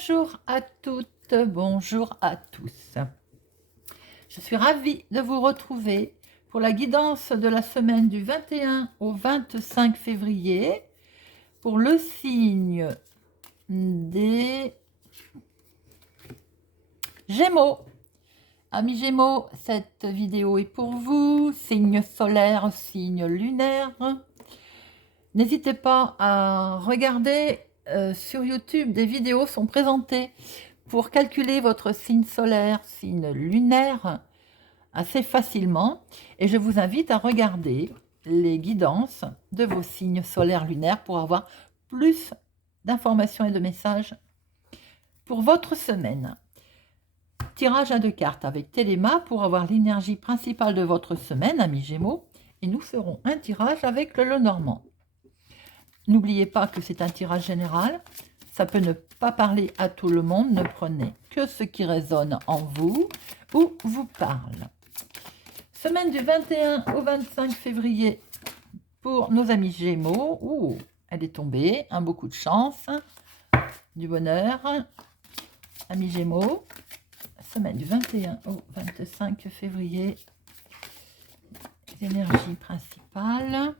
Bonjour à toutes, bonjour à tous. Je suis ravie de vous retrouver pour la guidance de la semaine du 21 au 25 février pour le signe des Gémeaux. Amis Gémeaux, cette vidéo est pour vous, signe solaire, signe lunaire. N'hésitez pas à regarder sur YouTube, des vidéos sont présentées pour calculer votre signe solaire, signe lunaire, assez facilement. Et je vous invite à regarder les guidances de vos signes solaires lunaires pour avoir plus d'informations et de messages pour votre semaine. Tirage à 2 cartes avec Téléma pour avoir l'énergie principale de votre semaine, amis Gémeaux. Et nous ferons un tirage avec le Lenormand. N'oubliez pas que c'est un tirage général. Ça peut ne pas parler à tout le monde. Ne prenez que ce qui résonne en vous ou vous parle. Semaine du 21 au 25 février pour nos amis Gémeaux. Ouh, elle est tombée. Un beaucoup de chance. Du bonheur. Amis Gémeaux. Semaine du 21 au 25 février. L'énergie principale.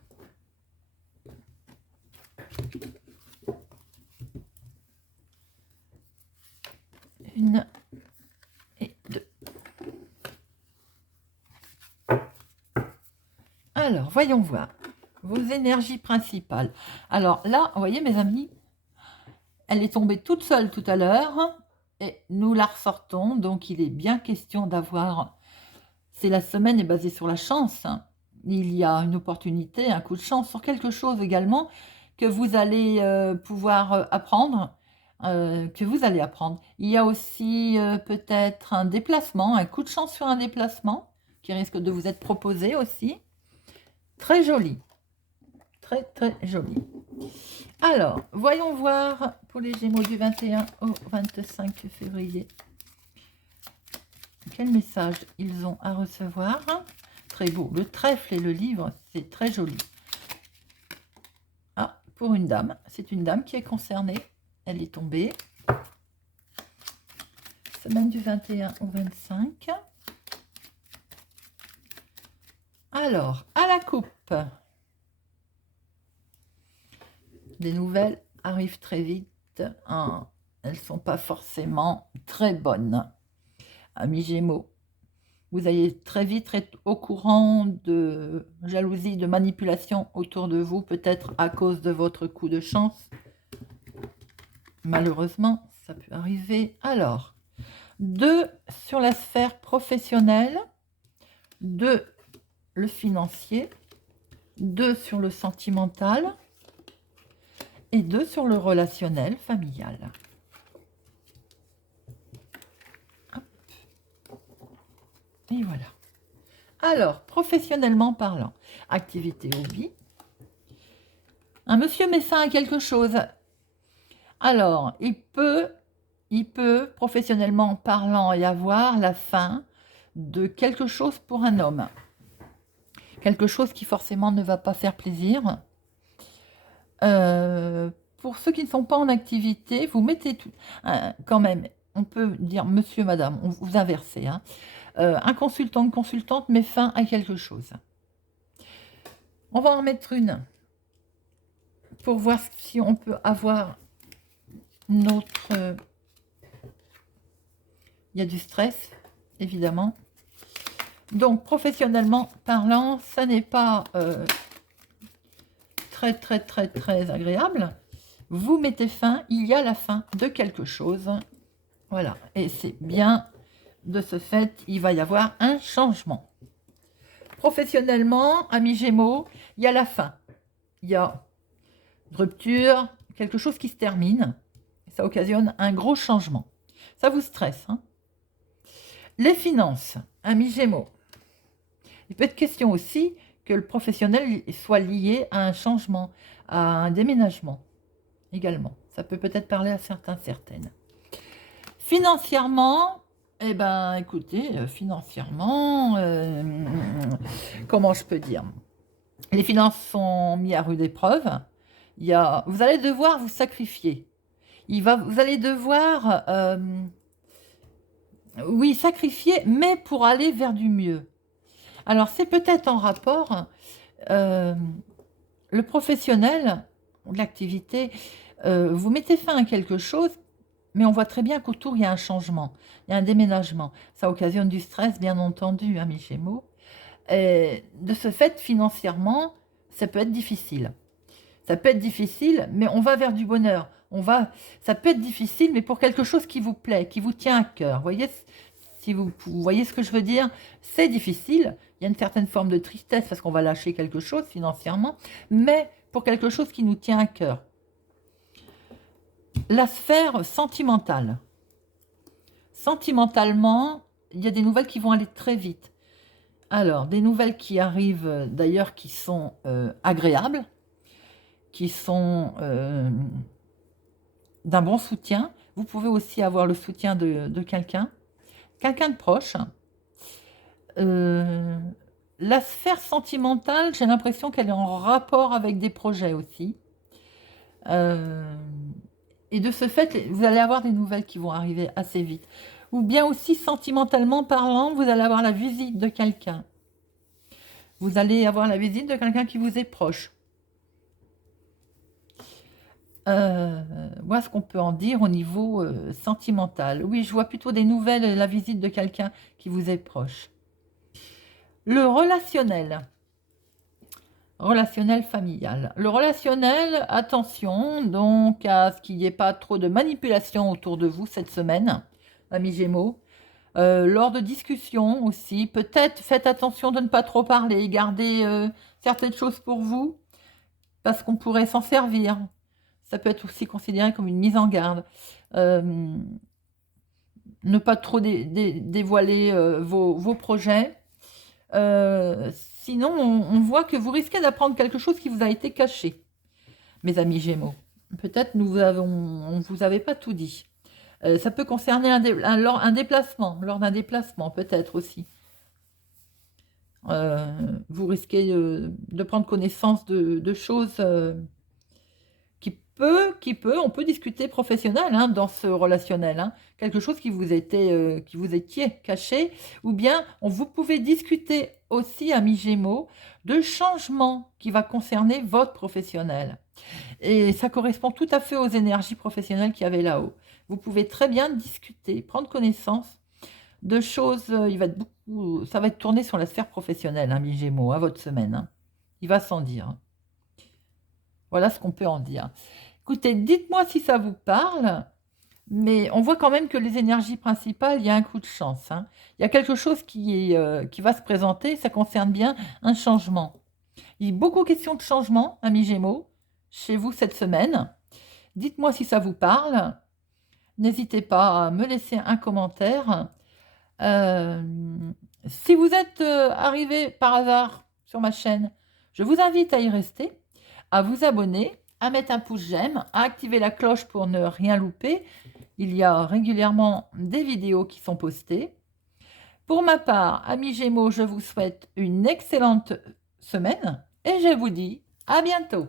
Une et deux. Alors, voyons voir vos énergies principales. Alors là, vous voyez mes amis, elle est tombée toute seule tout à l'heure et nous la ressortons. Donc, il est bien question d'avoir... La semaine est basée sur la chance. Il y a une opportunité, un coup de chance sur quelque chose également que vous allez pouvoir apprendre. Il y a aussi peut-être un déplacement, un coup de chance sur un déplacement qui risque de vous être proposé aussi. Très joli. Très, très joli. Alors, voyons voir pour les Gémeaux du 21 au 25 février. Quel message ils ont à recevoir. Très beau. Le trèfle et le livre, c'est très joli. Ah, pour une dame. C'est une dame qui est concernée. Elle est tombée. Semaine du 21 au 25. Alors, à la coupe. Des nouvelles arrivent très vite. Hein. Elles ne sont pas forcément très bonnes. Amis Gémeaux, vous allez très vite être au courant de jalousie, de manipulation autour de vous, peut-être à cause de votre coup de chance. Malheureusement, ça peut arriver. Alors, 2 sur la sphère professionnelle, 2 le financier, 2 sur le sentimental et 2 sur le relationnel familial. Hop. Et voilà. Alors, professionnellement parlant, activité hobby. Un monsieur médecin a quelque chose. Alors, il peut, professionnellement parlant, y avoir la fin de quelque chose pour un homme. Quelque chose qui forcément ne va pas faire plaisir. Pour ceux qui ne sont pas en activité, vous mettez tout. Quand même, on peut dire monsieur, madame, on vous inversez. Hein. Un consultant, une consultante met fin à quelque chose. On va en mettre une pour voir si on peut avoir notre... Il y a du stress, évidemment. Donc, professionnellement parlant, ça n'est pas très, très, très, très agréable. Vous mettez fin, il y a la fin de quelque chose. Voilà, et c'est bien de ce fait, il va y avoir un changement. Professionnellement, amis Gémeaux, il y a la fin. Il y a une rupture, quelque chose qui se termine. Ça occasionne un gros changement. Ça vous stresse. Hein? Les finances, amis Gémeaux. Il peut être question aussi que le professionnel soit lié à un changement, à un déménagement également. Ça peut peut-être parler à certaines. Financièrement, eh ben, écoutez, financièrement, comment je peux dire? Les finances sont mises à rude épreuve. Vous allez devoir vous sacrifier. Vous allez devoir, oui, sacrifier, mais pour aller vers du mieux. Alors, c'est peut-être en rapport, euh, le professionnel, l'activité, vous mettez fin à quelque chose, mais on voit très bien qu'autour, il y a un changement, il y a un déménagement. Ça occasionne du stress, bien entendu, amis Gémeaux. Et de ce fait, financièrement, ça peut être difficile. Ça peut être difficile, mais on va vers du bonheur. Ça peut être difficile, mais pour quelque chose qui vous plaît, qui vous tient à cœur. Vous voyez, si vous voyez ce que je veux dire, c'est difficile. Il y a une certaine forme de tristesse parce qu'on va lâcher quelque chose financièrement, mais pour quelque chose qui nous tient à cœur. La sphère sentimentale. Sentimentalement, il y a des nouvelles qui vont aller très vite. Alors, des nouvelles qui arrivent d'ailleurs qui sont agréables, qui sont d'un bon soutien. Vous pouvez aussi avoir le soutien de quelqu'un de proche. La sphère sentimentale, j'ai l'impression qu'elle est en rapport avec des projets aussi. Et de ce fait, vous allez avoir des nouvelles qui vont arriver assez vite. Ou bien aussi, sentimentalement parlant, vous allez avoir la visite de quelqu'un. Vous allez avoir la visite de quelqu'un qui vous est proche. Voilà ce qu'on peut en dire au niveau sentimental. Oui, je vois plutôt des nouvelles, la visite de quelqu'un qui vous est proche. Le relationnel. Relationnel familial. Le relationnel, attention donc à ce qu'il n'y ait pas trop de manipulation autour de vous cette semaine, amis Gémeaux. Lors de discussions aussi, peut-être faites attention de ne pas trop parler, gardez certaines choses pour vous, parce qu'on pourrait s'en servir. Ça peut être aussi considéré comme une mise en garde. Ne pas trop dévoiler vos projets. Sinon, on voit que vous risquez d'apprendre quelque chose qui vous a été caché, mes amis Gémeaux. Peut-être on ne vous avait pas tout dit. Ça peut concerner un déplacement, lors d'un déplacement peut-être aussi. Vous risquez de prendre connaissance de choses on peut discuter professionnel hein, dans ce relationnel, hein, quelque chose qui vous étiez caché, ou bien vous pouvez discuter aussi, amis Gémeaux, de changement qui va concerner votre professionnel. Et ça correspond tout à fait aux énergies professionnelles qu'il y avait là-haut. Vous pouvez très bien discuter, prendre connaissance de choses, ça va être tourné sur la sphère professionnelle, amis Gémeaux, à votre semaine. Hein. Il va sans dire. Voilà ce qu'on peut en dire. Écoutez, dites-moi si ça vous parle, mais on voit quand même que les énergies principales, il y a un coup de chance. Hein. Il y a quelque chose qui va se présenter, ça concerne bien un changement. Il y a beaucoup de questions de changement, amis Gémeaux, chez vous cette semaine. Dites-moi si ça vous parle. N'hésitez pas à me laisser un commentaire. Si vous êtes arrivé par hasard sur ma chaîne, je vous invite à y rester, à vous abonner, à mettre un pouce j'aime, à activer la cloche pour ne rien louper. Il y a régulièrement des vidéos qui sont postées. Pour ma part, amis Gémeaux, je vous souhaite une excellente semaine et je vous dis à bientôt.